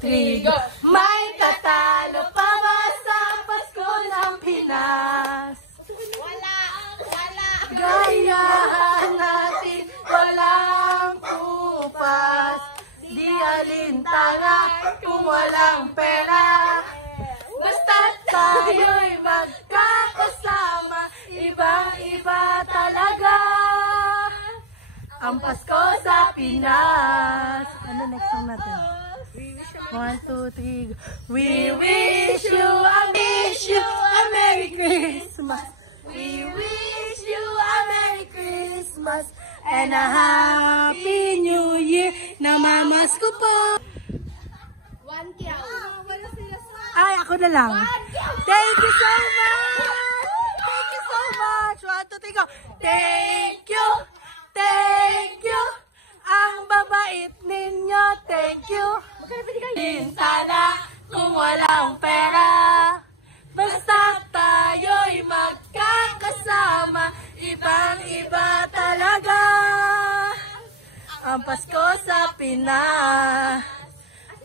3, go! May katalo pa ba sa Pasko ng Pinas? Wala! Gayahan natin, walang kupas. Di alintana kung walang pera. Basta't tayo'y magkakasama, ibang-iba talaga ang Pasko sa Pinas. Ano next song natin? 1, 2, 3, go! We wish you a Merry Christmas. We wish you a Merry Christmas and a Happy New Year. Namamasko po. Ay, ako na lang. Thank you so much. Thank you so much. 1, 2, 3, go! Thank you. Thank you. Ang babait ninyo. Thank you. Sana kung walang pera. Basta tayo'y magkakasama, ibang-iba talaga ang Pasko sa Pinas.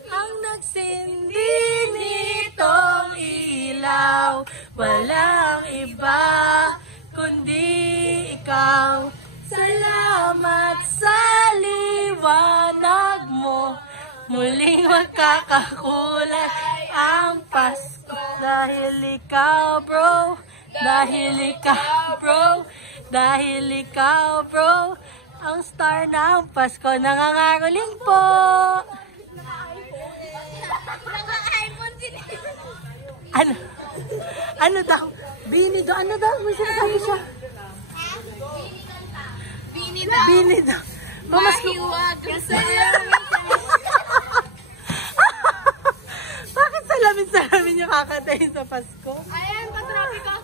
Ang nagsindi nitong ilaw, walang iba kundi ikaw. Salamat sa liwanag mo, muling magkakakulay ang Pasko. Dahil ikaw bro, ang star ng Pasko. Nangangaroling po. Ano daw? Bini daw, ano daw? May sinasabi siya. Bini daw. Mahiwagang salamin. Bakit salamin yung kakantayin sa Pasko? Ayan, patropiko,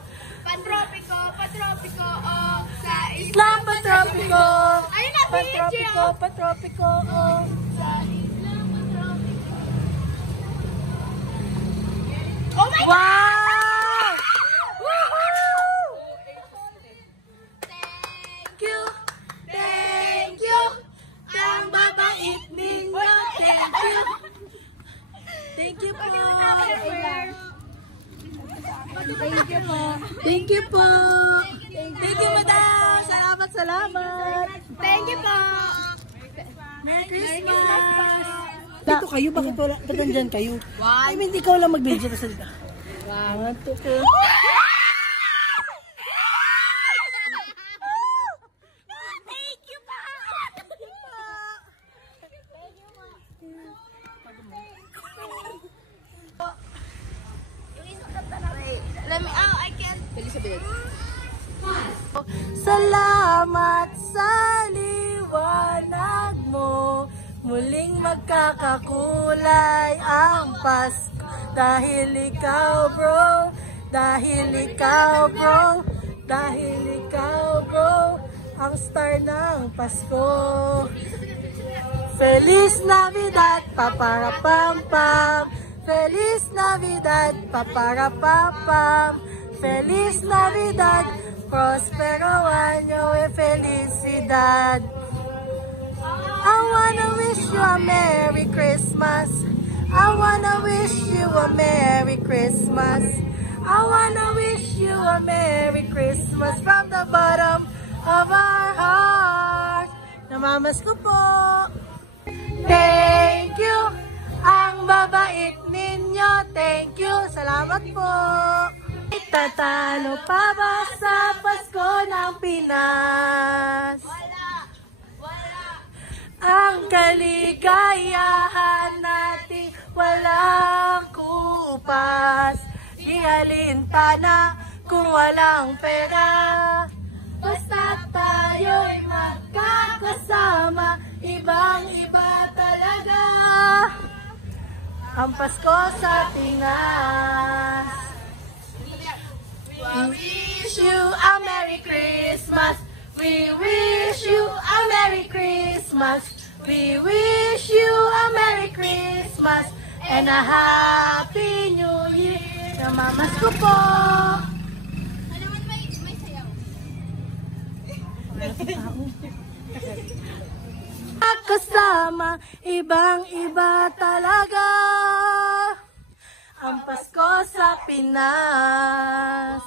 oh, sa Islam patropiko. Ayun na, video. Patropiko, oh. Sa Islam, patropiko. Oh my God! Wow! Woohoo! Thank you. Ang babait ninyo. Thank you. Thank you po. Thank you po. Thank you, madam. Salamat. Thank you po. Merry Christmas. Dito kayo, bakit wala? Ba't nandyan kayo? I mean, ikaw lang mag-video sa salita. 1, 2, 3. I can't. Salamat sa liwanag mo, muling magkakakulay ang Pasko. Dahil ikaw bro, ang star ng Pasko. Feliz Navidad, paparapam-pam. Feliz Navidad, paparapam-pam. Feliz Navidad, prospero año y felicidad. I wanna wish you a Merry Christmas. I wanna wish you a Merry Christmas. I wanna wish you a Merry Christmas from the bottom of our heart. Namamasko po. Thank you. Ang babait ninyo. Thank you. Salamat po. Tatalo pa ba sa Pasko ng Pinas? Ang kaligayahan natin walang kupas. Di alintana kung walang pera. Basta tayo'y magkakasama, ibang-iba talaga ang Pasko sa Pinas. We wish you a Merry Christmas. We wish you a Merry Christmas. We wish you a Merry Christmas and a Happy New Year. Namamasko po. Kasama, ibang-iba talaga Maligayang Pasko sa Pinas.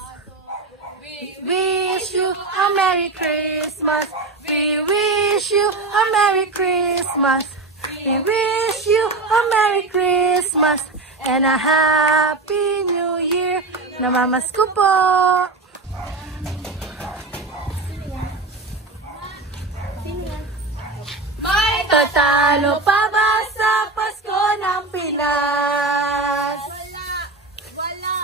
We wish you a Merry Christmas. We wish you a Merry Christmas. We wish you a Merry Christmas and a Happy New Year. Namamasko po. May tatalo pa ba sa Pasko ng Pinas? Wala.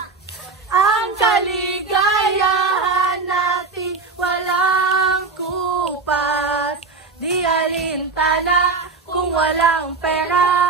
Ang kaligayahan natin walang kupas. Di alintana kung walang pera.